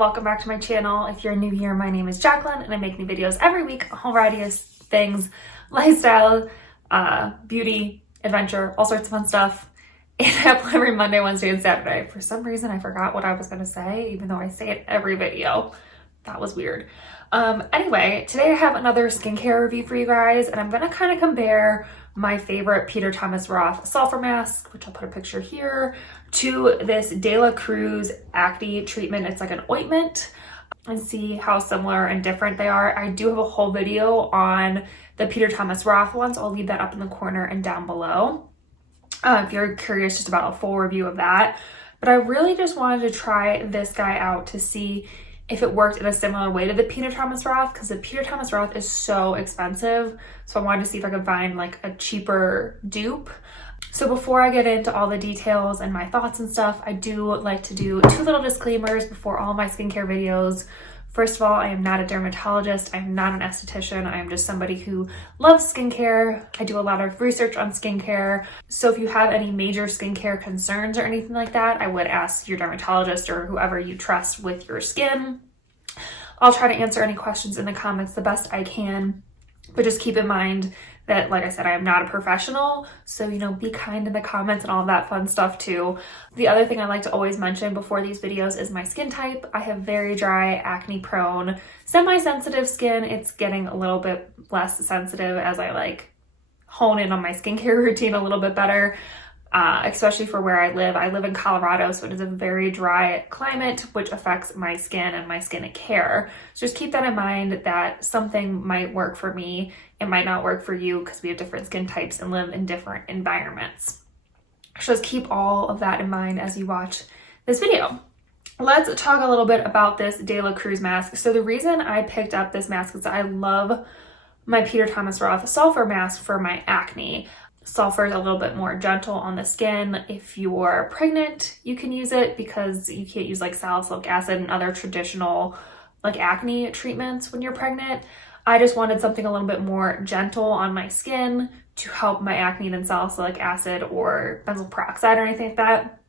welcome back to my channel. If you're new here, my name is Jacqueline and I make new videos every week, a whole variety of things, lifestyle, beauty, adventure, all sorts of fun stuff. And I upload every Monday, Wednesday, and Saturday. For some reason, I forgot what I was gonna say, even though I say it every video. That was weird. Anyway, today I have another skincare review for you guys, and I'm gonna kind of compare my favorite Peter Thomas Roth sulfur mask, which I'll put a picture here, to this De La Cruz acne treatment. It's like an ointment, and see how similar and different they are. I do have a whole video on the Peter Thomas Roth ones. I'll leave that up in the corner and down below if you're curious just about a full review of that. But I really just wanted to try this guy out to see if it worked in a similar way to the Peter Thomas Roth, because the Peter Thomas Roth is so expensive. So I wanted to see if I could find like a cheaper dupe. So before I get into all the details and my thoughts and stuff, I do like to do two little disclaimers before all my skincare videos. First of all, I am not a dermatologist. I am not an esthetician. I am just somebody who loves skincare. I do a lot of research on skincare. So if you have any major skincare concerns or anything like that, I would ask your dermatologist or whoever you trust with your skin. I'll try to answer any questions in the comments the best I can, but just keep in mind that, like I said, I am not a professional. So, be kind in the comments and all that fun stuff too. The other thing I like to always mention before these videos is my skin type. I have very dry, acne prone, semi-sensitive skin. It's getting a little bit less sensitive as I hone in on my skincare routine a little bit better, especially for where I live. I live in Colorado, so it is a very dry climate, which affects my skin and my skin care. So just keep that in mind that something might work for me. It might not work for you because we have different skin types and live in different environments. So just keep all of that in mind as you watch this video. Let's talk a little bit about this De La Cruz mask. So the reason I picked up this mask is I love my Peter Thomas Roth sulfur mask for my acne. Sulfur is a little bit more gentle on the skin. If you're pregnant, you can use it because you can't use salicylic acid and other traditional acne treatments when you're pregnant. I just wanted something a little bit more gentle on my skin to help my acne than salicylic acid or benzoyl peroxide or anything like that.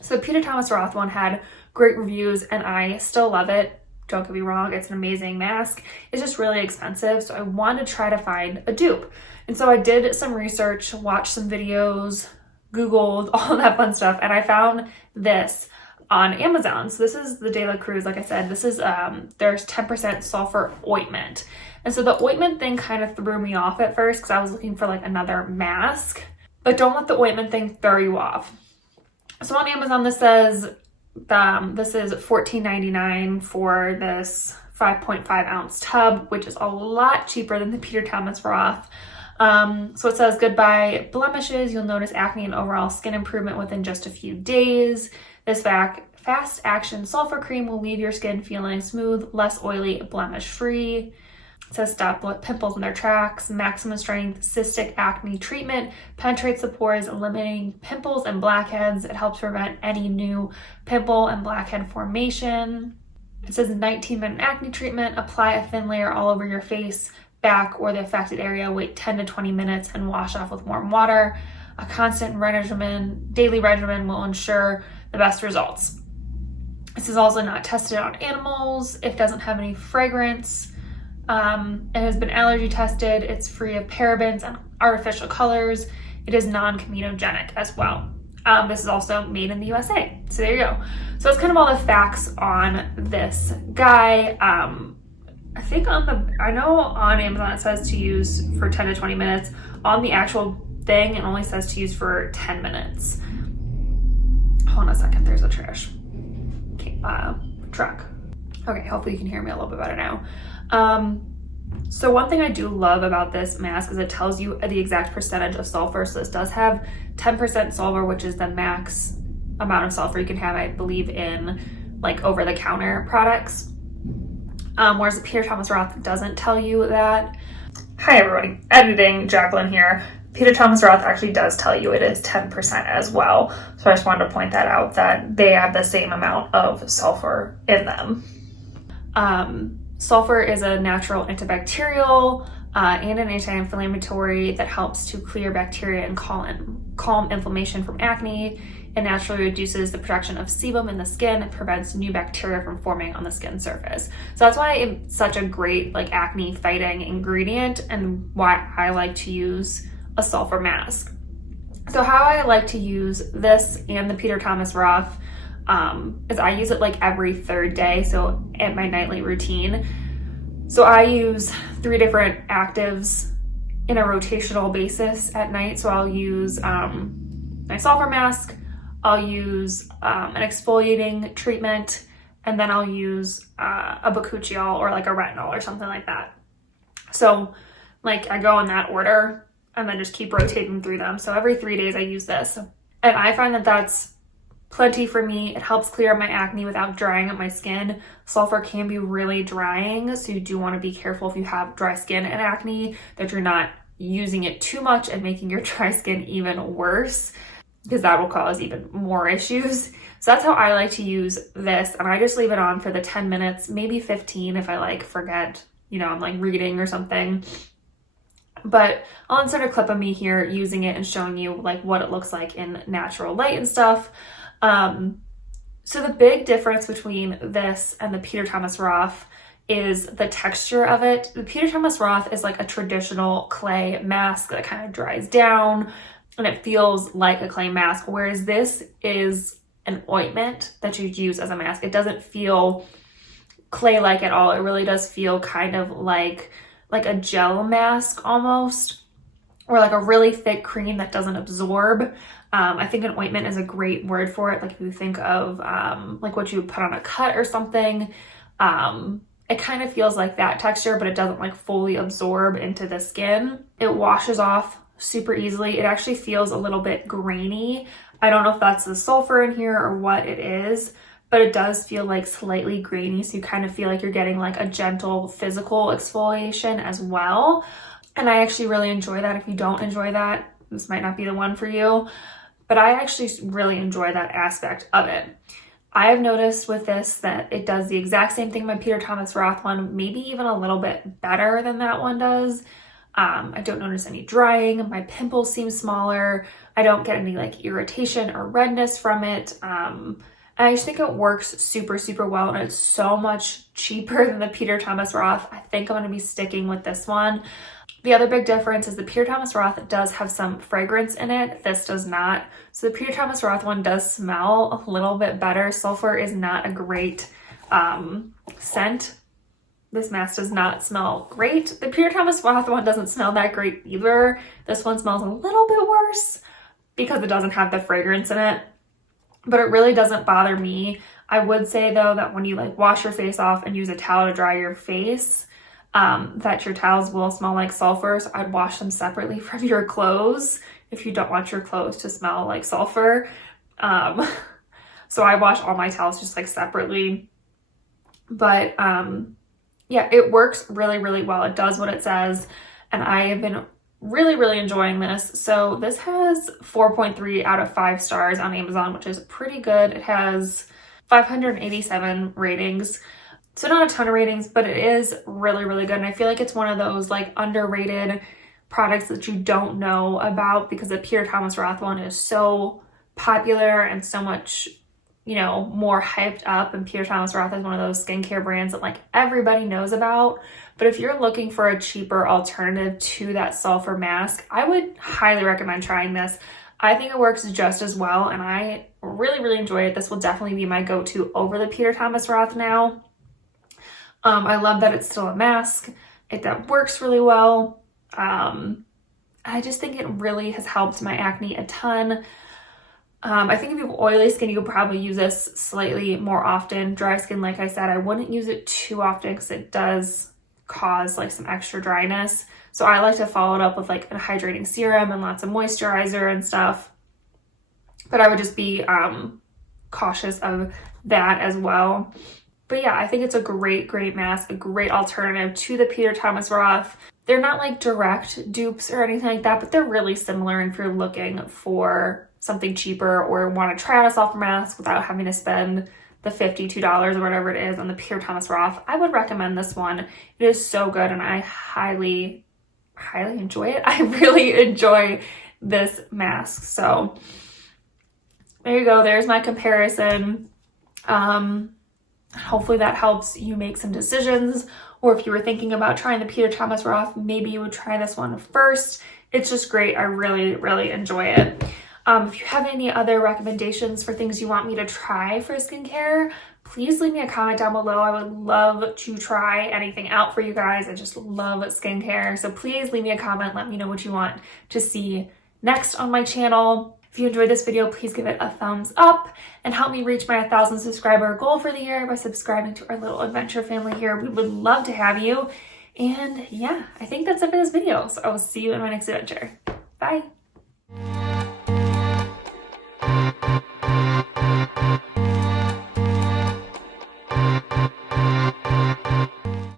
So the Peter Thomas Roth one had great reviews and I still love it. Don't get me wrong, it's an amazing mask. It's just really expensive, so I wanted to try to find a dupe. And so I did some research, watched some videos, Googled, all that fun stuff, and I found this on Amazon. So this is the De La Cruz, like I said, this is, there's 10% sulfur ointment. And so the ointment thing kind of threw me off at first because I was looking for another mask, but don't let the ointment thing throw you off. So on Amazon, this says, this is $14.99 for this 5.5 ounce tub, which is a lot cheaper than the Peter Thomas Roth. So it says, goodbye blemishes. You'll notice acne and overall skin improvement within just a few days. This fast action sulfur cream will leave your skin feeling smooth, less oily, blemish free. It says stop pimples in their tracks, maximum strength cystic acne treatment, penetrates the pores, eliminating pimples and blackheads. It helps prevent any new pimple and blackhead formation. It says 19-minute acne treatment, apply a thin layer all over your face, back, or the affected area, wait 10 to 20 minutes and wash off with warm water. A constant daily regimen will ensure the best results. This is also not tested on animals. It doesn't have any fragrance. It has been allergy tested. It's free of parabens and artificial colors. It is non-comedogenic as well. This is also made in the USA. So there you go. So that's kind of all the facts on this guy. I think I know on Amazon it says to use for 10 to 20 minutes. On the actual thing, it only says to use for 10 minutes. Hold on a second, there's a trash truck. Okay, hopefully you can hear me a little bit better now. So one thing I do love about this mask is it tells you the exact percentage of sulfur. So this does have 10% sulfur, which is the max amount of sulfur you can have, I believe, in over-the-counter products. Whereas the Peter Thomas Roth doesn't tell you that. Hi everybody, editing Jacqueline here. Peter Thomas Roth actually does tell you it is 10% as well. So I just wanted to point that out, that they have the same amount of sulfur in them. Sulfur is a natural antibacterial and an anti-inflammatory that helps to clear bacteria and calm inflammation from acne. It naturally reduces the production of sebum in the skin and prevents new bacteria from forming on the skin surface. So that's why it's such a great like acne fighting ingredient, and why I like to use a sulfur mask. So how I like to use this and the Peter Thomas Roth is I use it like every third day, so at my nightly routine. So I use 3 different actives in a rotational basis at night. So I'll use my sulfur mask, I'll use an exfoliating treatment, and then I'll use a bakuchiol or like a retinol or something like that. So like I go in that order and then just keep rotating through them. So every 3 days I use this. And I find that that's plenty for me. It helps clear up my acne without drying up my skin. Sulfur can be really drying, so you do want to be careful if you have dry skin and acne that you're not using it too much and making your dry skin even worse, because that will cause even more issues. So that's how I like to use this, and I just leave it on for the 10 minutes, maybe 15 if I like forget, you know, I'm like reading or something. But I'll insert a clip of me here using it and showing you like what it looks like in natural light and stuff. So the big difference between this and the Peter Thomas Roth is the texture of it. The Peter Thomas Roth is like a traditional clay mask that kind of dries down and it feels like a clay mask, whereas this is an ointment that you use as a mask. It doesn't feel clay-like at all. It really does feel kind of like a gel mask almost, or like a really thick cream that doesn't absorb. I think an ointment is a great word for it. Like if you think of like what you would put on a cut or something, it kind of feels like that texture, but it doesn't like fully absorb into the skin. It washes off super easily. It actually feels a little bit grainy. I don't know if that's the sulfur in here or what it is, but it does feel like slightly grainy. So you kind of feel like you're getting like a gentle physical exfoliation as well. And I actually really enjoy that. If you don't enjoy that, this might not be the one for you, but I actually really enjoy that aspect of it. I have noticed with this that it does the exact same thing my Peter Thomas Roth one, maybe even a little bit better than that one does. I don't notice any drying. My pimples seem smaller. I don't get any like irritation or redness from it. And I just think it works super, super well, and it's so much cheaper than the Peter Thomas Roth. I think I'm going to be sticking with this one. The other big difference is the Peter Thomas Roth does have some fragrance in it. This does not. So the Peter Thomas Roth one does smell a little bit better. Sulfur is not a great scent. This mask does not smell great. The Peter Thomas Roth one doesn't smell that great either. This one smells a little bit worse because it doesn't have the fragrance in it, but it really doesn't bother me. I would say though that when you like wash your face off and use a towel to dry your face, that your towels will smell like sulfur. So I'd wash them separately from your clothes if you don't want your clothes to smell like sulfur. So I wash all my towels just like separately. But yeah, it works really, really well. It does what it says. And I have been really, really enjoying this. So this has 4.3 out of 5 stars on Amazon, which is pretty good. It has 587 ratings. So not a ton of ratings, but it is really, really good. And I feel like it's one of those like underrated products that you don't know about because the Peter Thomas Roth one is so popular and so much, you know, more hyped up. And Peter Thomas Roth is one of those skincare brands that like everybody knows about. But if you're looking for a cheaper alternative to that sulfur mask, I would highly recommend trying this. I think it works just as well, and I really, really enjoy it. This will definitely be my go-to over the Peter Thomas Roth now. I love that it's still a mask. That works really well. I just think it really has helped my acne a ton. I think if you have oily skin, you could probably use this slightly more often. Dry skin, like I said, I wouldn't use it too often because it does cause like some extra dryness. So I like to follow it up with like a hydrating serum and lots of moisturizer and stuff. But I would just be cautious of that as well. But yeah, I think it's a great, great mask, a great alternative to the Peter Thomas Roth. They're not like direct dupes or anything like that, but they're really similar if you're looking for something cheaper or want to try out a sulfur mask without having to spend the $52 or whatever it is on the Pure Thomas Roth, I would recommend this one. It is so good and I highly enjoy it. I really enjoy this mask. So there you go. There's my comparison. Hopefully that helps you make some decisions, or if you were thinking about trying the Pure Thomas Roth, maybe you would try this one first. It's just great. I really enjoy it. If you have any other recommendations for things you want me to try for skincare, please leave me a comment down below. I would love to try anything out for you guys. I just love skincare. So please leave me a comment. Let me know what you want to see next on my channel. If you enjoyed this video, please give it a thumbs up and help me reach my 1,000 subscriber goal for the year by subscribing to our little adventure family here. We would love to have you. And yeah, I think that's it for this video. So I will see you in my next adventure. Bye.